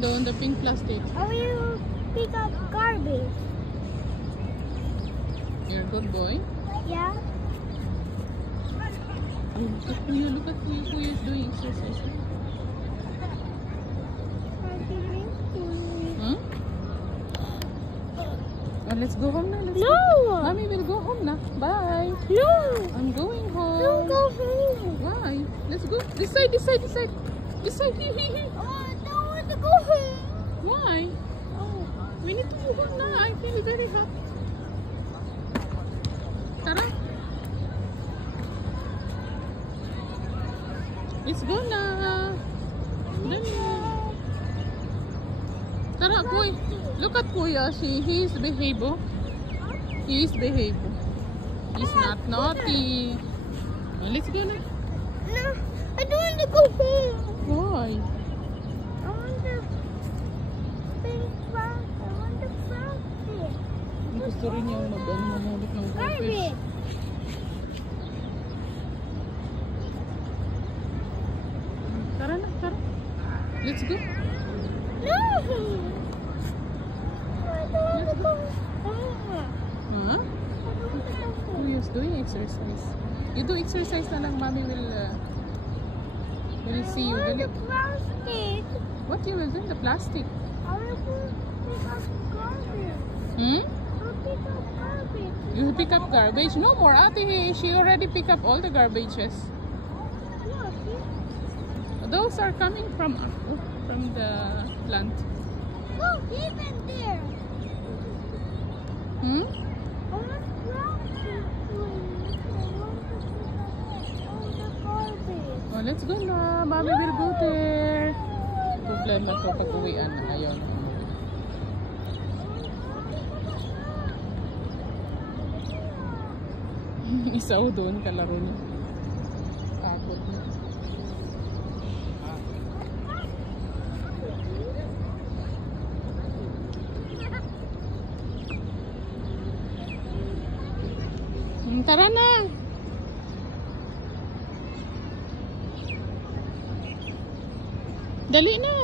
doon, the pink plastic. I will pick up garbage. You're a good boy. Yeah. Look at who is doing exercise. Huh? Oh, let's go home now. Let's No! go. Mommy will go home now. Bye. No! I'm going home. Don't go home. Why? Let's go. This side, this side, this side. This side. Here, here, here. Oh, I don't want to go home. Why? Oh. We need to go home now. I feel very hot. Tara. Let's go na. Dali. Tara, Kuy. Look at Kuya. He is behave. Oh. He is behave. He's not naughty. Oh, let's go na. No, I don't want to go home. Why? I want to pink frog. I want the frog. Gusto rin niya mamulot ng Garbage. Tara na, tara. Let's go. No! I don't want to go home. Huh? Who is doing exercise? You do exercise na lang, Mommy will see you. I want Dali. the plastic. What you will do in the plastic? I want to pick up garbage. Hmm? I'll pick up garbage. You pick up garbage? No more, Ate. She already pick up all the garbages. Look, Those are coming from the plant. look, even there. Hmm? I want plastic, please. I want to pick up all the garbage. Oh, let's go na. Mommy will go there. Problema to pag uwian na ngayon. Isaw doon kalaro niya. Takot niya. Tara na. Dali na.